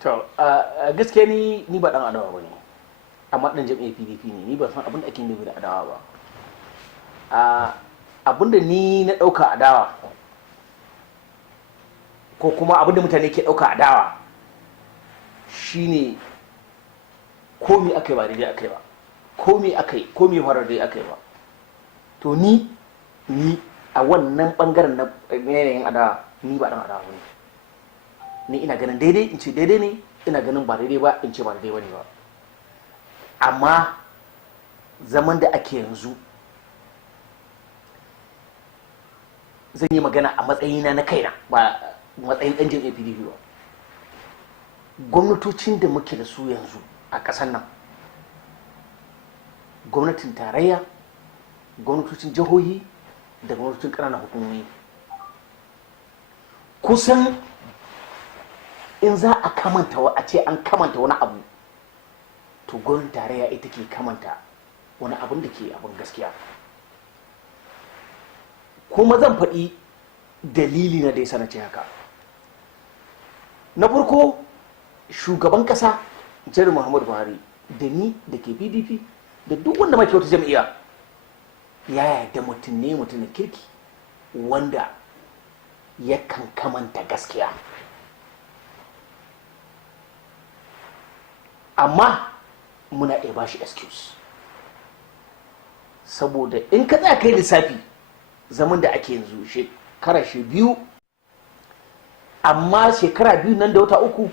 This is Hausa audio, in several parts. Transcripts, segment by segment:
to a gaskiya ni ba dan adawa bane, amma dan jam'iyyar PDP ne. Ni ban san abin da ake nufi da adawa ba. Abin da ni na dauka adawa, ko kuma abin da mutane ke dauka adawa, shine komi akai ba daidai akai ba, komi farar dai akai ba. To ni a wannan bangaren na yanayin adawa, ni ba dan adawa bane. Ni ina ganin daidai in ce daidai ne, ina ganin ba daidai ba in ce ba daidai bane ba. Amma zaman da ake yanzu, zan yi magana a matsayina na kaina, ba matsayin ɗan jam'iyyar PDP ba. Gwamnatocin da muke da su yanzu a ƙasar nan, gwamnatin tarayya, gwamnatocin jihohi da gwamnatocin ƙananan hukumomi, kusan in za a kamanta, a ce an kamanta wani abu, to gwamnatin tarayya ita ke kamanta wani abin da ke abin gaskiya. Kuma zan faɗi dalili na da ya ce haka. Na farko, shugaban ƙasa Janar Muhammadu Buhari da ni da ke PDP da duk wanda ma ke wata jam'iyya, ya yarda mutum ne, mutumin kirki wanda yakan kamanta gaskiya. Amma muna iya bashi excuse, saboda in ka tsaya kai lissafi zaman da ake yanzu shekara biyu, amma shekara biyu nan da wata uku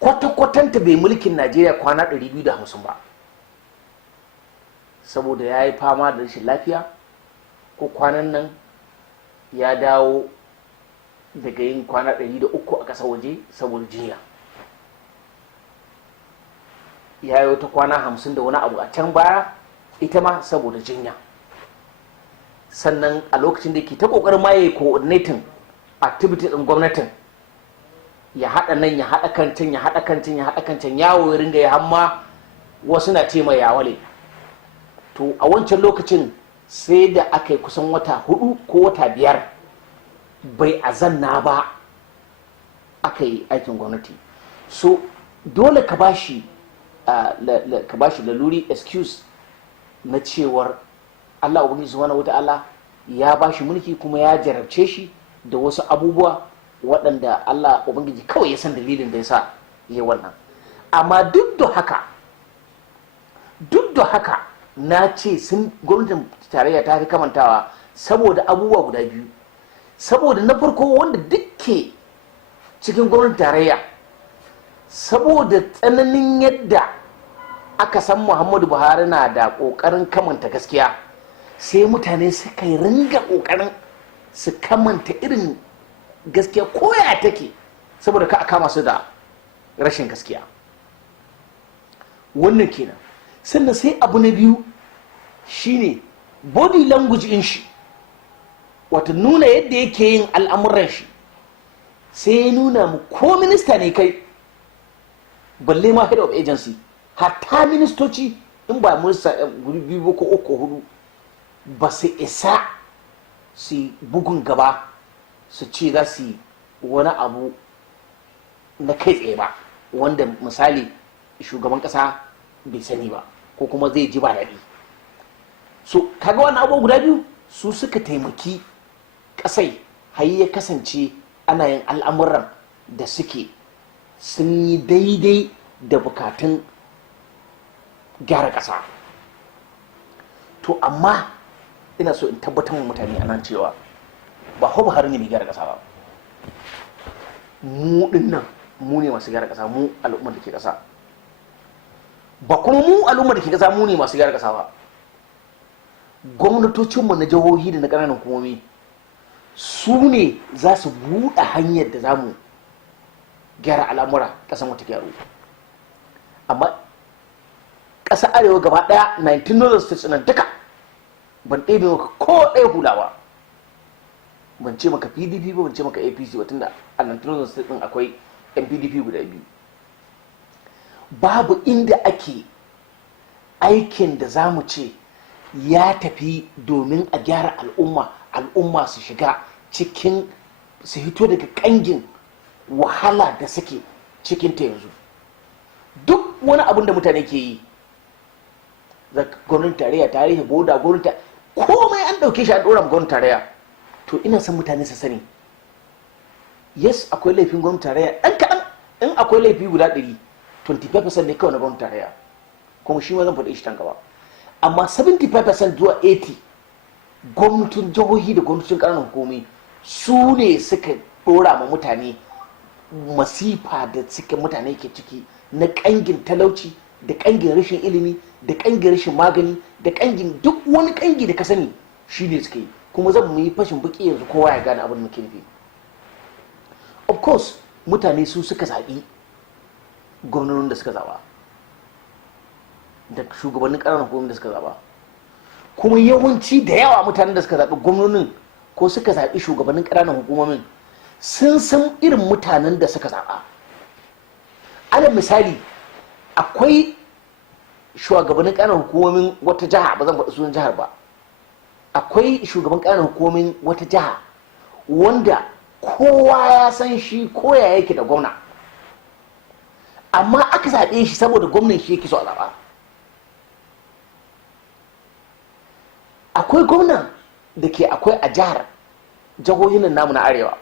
kwata-kwatanta bai mulkin Najeriya kwana 250 ba, saboda ya yi fama da rashin lafiya, ko kwanan nan ya dawo daga yin kwana 103 a ƙasar waje saboda jinya. Ya yi wata kwana 50 da wani abu a can baya, ita ma saboda jinya. Sannan a lokacin da ke ta ƙoƙarin ma ya yi coordinating activity ɗin gwamnatin, ya haɗa nan, ya haɗa kancan, ya haɗa kancan, ya haɗa kancan, yawo ya ringa ya hamma wasu na ce mai yawale. To a wancan lokacin sai da aka yi kusan wata 4 ko wata 5 bai azanna ba aka yi aikin gwamnati. So dole ka bashi laluri excuse na cewar Allah Ubangiji Subhanahu wata'ala ya bashi mulki, kuma ya jarabce shi da wasu abubuwa waɗanda Allah Ubangiji kawai ya san dalilin da ya sa ya wannan. Amma duk da haka na ce sun gwamnatin tarayya ta fi kamantawa saboda abubuwa guda biyu. Saboda na farko, wanda dukke cikin gwamnatin tarayya, saboda tsananin yadda aka san Muhammadu Buhari na da ƙoƙarin kamanta gaskiya, sai mutane suka yi ringa ƙoƙarin su kamanta irin gaskiya koya take, saboda ka a kama su da rashin gaskiya. Wannan kenan. Sannan sai abu na biyu shine body language in shi, wata nuna yadda yake yin al'amuran shi, sai ya nuna mu ko minista ne kai, balle ma head of agency, hatta ministoci in ba minista biyu ko uku hudu ba su isa su bugun gaba su ce za su yi wani abu na kai tsaye ba, wanda misali shugaban kasa bai sani ba, ko kuma zai ji ba daɗi. So kaga wani abu guda biyu su suka taimaki kasai har ya kasance ana yin al'amuran da suke sun yi daidai da bukatun gyara ƙasa. To amma ina so in tabbatar wa mutane a nan cewa ba Buhari ne mai gyara ƙasa ba. Mu dinnan mu ne masu gyara ƙasa, mu al'ummar da ke ƙasa. Ba kuma mu al'ummar da ke ƙasa mu ne masu gyara ƙasa ba. Gwamnatocinmu na jihohi da na ƙananan hukumomi su ne za su buɗe hanyar da za mu gyara al'amura ƙasar mu ta gyaru. Amma ƙasar arewa gaba ɗaya 19 northern states nan duka ban ɗebe maka ko ɗaya hula ba. Ban ce maka PDP ba, ban ce maka APC ba, tunda a 19 northern states ɗin akwai yan PDP guda biyu. Babu inda ake aikin da za mu ce ya tafi domin a gyara al'umma su shiga cikin, su hito daga ƙangin wahala da suke cikin ta yanzu. Duk wani abin da mutane ke yi, gwamnatin tarayya ta rufe boda, gwamnati komai an ɗauke shi an ɗora ma gwamnatin tarayya. To ina son mutane su sani, yes akwai laifin gwamnatin tarayya ɗan kaɗan. In akwai laifi guda 100, 25% ne kawai na gwamnatin tarayya, kuma shi ma zan faɗi shi tan gaba. Amma 75% zuwa 80 gwamnatin jihohi da gwamnatin ƙananan hukumi su ne suka ɗora ma mutane masifa da suke mutane ke ciki na ƙangin talauci da ƙangin rashin ilimi da ƙangin rashin magani da ƙangin duk wani ƙangi da ka sani shi ne suka yi. Kuma zan mu yi fashin baki yanzu kowa ya gane abin da muke nufi. Of course mutane su suka zaɓi gwamnonin da suka zaɓa da shugabannin ƙananan hukumomin da suka zaɓa, kuma yawanci da yawa mutanen da suka zaɓi gwamnonin ko suka zaɓi shugabannin ƙananan hukumomin sun san irin mutanen da suka zaɓa. Alal misali, akwai shugabannin ƙananan hukumomin wata jiha, ba zan faɗi sunan jihar ba, akwai shugaban ƙananan hukumomin wata jiha wanda kowa ya san shi koya yake da gwamna, amma aka zaɓe shi saboda gwamnan shi yake so a zaɓa. Akwai gwamna da ke akwai a jihohin nan namu na arewa,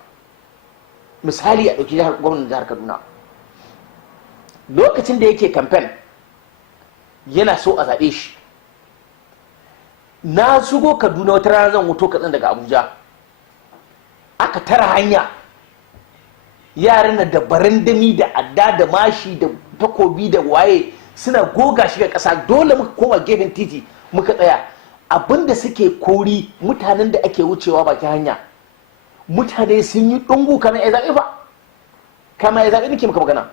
misali a ɗauki gwamnan jihar Kaduna, lokacin da yake kamfen yana so a zaɓe shi. Na shigo Kaduna wata rana zan wuto Katsina daga Abuja, aka tara hanya, yaran da barandami da adda da mashi da takobi da waye suna goga shi ga ƙasa. Dole muka koma gefen titi muka tsaya. Abinda suke kori mutanen da ake wucewa bakin hanya, mutane sun yi ɗungu kamar ya zaɓe ba, kamar ya zaɓe nake maka magana.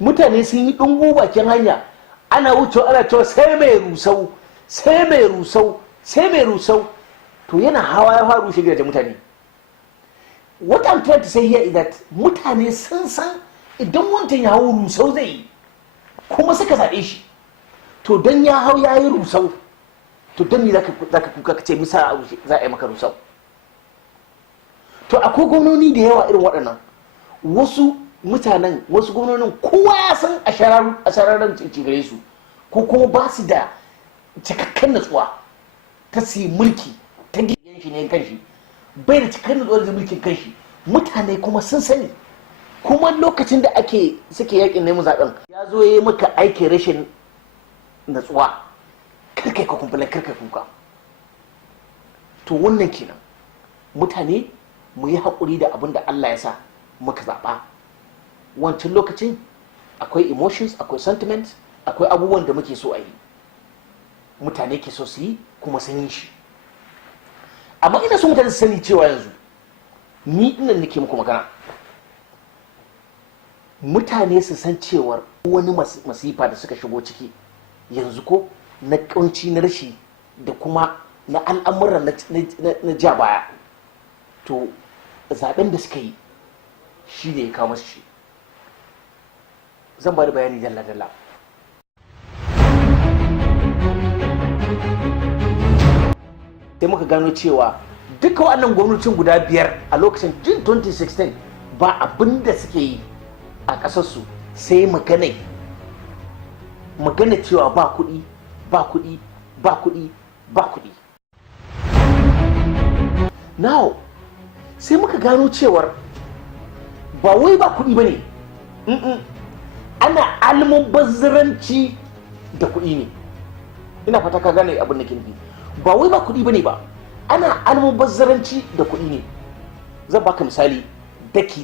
Mutane sun yi ɗungu bakin hanya, ana wucewa ana cewa sai mai rusau, sai mai rusau, sai mai rusau. To yana hawa ya faru shi gidajen mutane. What I'm trying to say here is that mutane sun san idan wancan ya hau rusau zai yi, kuma suka zaɓe shi. To don ya hau ya yi rusau, to don ne za ka kuka ka ce misa za a yi maka rusau. To akwai gwamnoni da yawa irin waɗannan, wasu mutanen, wasu gwamnonin kowa ya san a shararren gare su, ko kuma ba su da cikakken natsuwa ta su mulki ta gidan shi ne kanshi, bai da cikakken natsuwa da mulkin kanshi. Mutane kuma sun sani, kuma lokacin da suke yakin neman zaɓen ya zo ya yi maka aikin rashin natsuwa, karkai ka kumfulan karkai kuka. To wannan kenan, mutane mu yi haƙuri da abin da Allah ya sa muka zaɓa. Wancan lokacin akwai emotions, akwai sentiment, akwai abubuwan da muke so a yi, mutane ke so su yi kuma sun yi shi. Amma ina so mutane su sani cewa yanzu ni ina nake muku magana, mutane su san cewar wani masifa da suka shigo ciki yanzu ko na kunci na rashi da kuma na al'amuran na ja baya, to zaben da suka yi shi ne ya kawo masu shi. Zan ba da bayani dalla-dalla. Sai muka gano cewa duka waɗannan gwamnatin guda 5 a lokacin jin 2016 ba abin da suke yi a ƙasarsu sai magana cewa ba kuɗi, ba kuɗi, ba kuɗi, ba kuɗi. Now sai muka gano cewar ba wai ba kuɗi ba ne, ana almubazzaranci da kuɗi ne. Ina fata ka gane abin da ke nufi. Ba wai ba kuɗi ba ne ba, ana almubazzaranci da kuɗi ne. Zan baka misali daki.